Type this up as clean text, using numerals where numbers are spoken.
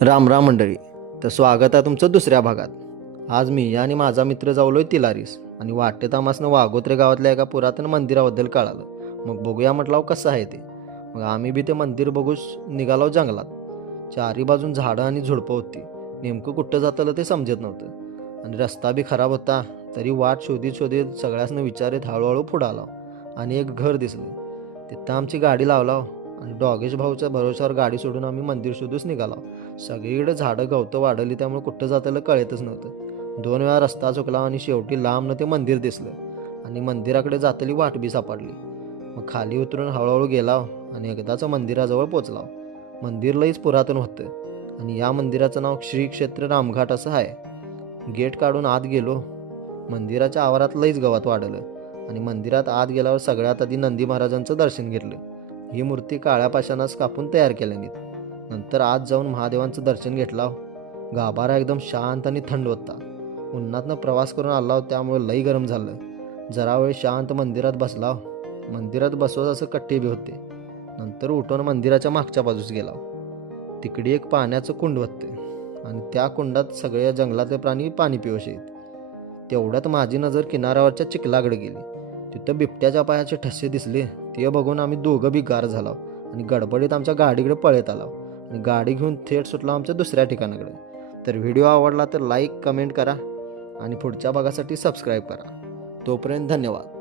राम राम मंडळी. तर स्वागत आहे तुमचं दुसऱ्या भागात. आज मी आणि माझा मित्र जाऊलोय तिलारीस आणि वाटेत आम्हासनं वाघोत्रे गावातल्या एका पुरातन मंदिराबद्दल कळालं. मग बघूया म्हटलं कसं आहे ते. मग आम्ही बी ते मंदिर बघूच निघालो जंगलात. चारी बाजून झाडं आणि झुडपं होती. नेमकं कुठं जातलं ते समजत नव्हतं आणि रस्ता बी खराब होता. तरी वाट शोधित शोधित सगळ्यासनं विचारित हळूहळू पुढं आलो आणि एक घर दिसलं. तिथं आमची गाडी लावला आणि डॉगेश भाऊच्या भरोश्यावर गाडी सोडून आम्ही मंदिर शोधूच निघालो. सगळीकडे झाडं गवतं वाढली त्यामुळे कुठं जाताला कळतच नव्हतं. 2 वेळा रस्ता चुकला आणि शेवटी लांबनं ते मंदिर दिसलं आणि मंदिराकडे जातली वाट बी सापडली. मग खाली उतरून हळूहळू गेला आणि एकदाच मंदिराजवळ पोचला. मंदिर लईच पुरातन होतं आणि या मंदिराचं नाव श्री क्षेत्र रामघाट असं आहे. गेट काढून आत गेलो. मंदिराच्या आवारात लईच गवत वाढलं आणि मंदिरात आत गेल्यावर सगळ्यात आधी नंदी महाराजांचं दर्शन घेतलं. ही मूर्ती काळ्या पाषाणास कापून तयार केल्याने. नंतर आत जाऊन महादेवांचं दर्शन घेतलं. गाभारा एकदम शांत आणि थंड होता. उन्हातनं प्रवास करून आला त्यामुळे लई गरम झालं. जरा वेळ शांत मंदिरात बसला. मंदिरात बसवत असं कट्टे बी होते. नंतर उठून मंदिराच्या मागच्या बाजूस गेला. तिकडे एक पाण्याचं कुंड होतं आणि त्या कुंडात सगळ्या जंगलातले प्राणी पाणी पिवशी आहेत. तेवढ्यात माझी नजर किनाऱ्यावरच्या चिखलाकडे गेली. तिथं बिबट्याच्या पायाचे ठसे दिसले. ते बघून आम्ही दोघं बी गार झालो आणि गडबडीत आमच्या गाडीकडे पळत आलो आणि गाडी घेऊन थेट सुटलो आमच्या दुसऱ्या ठिकाणाकडे. तर व्हिडिओ आवडला तर लाईक कमेंट करा आणि पुढच्या भागासाठी सबस्क्राईब करा. तोपर्यंत धन्यवाद.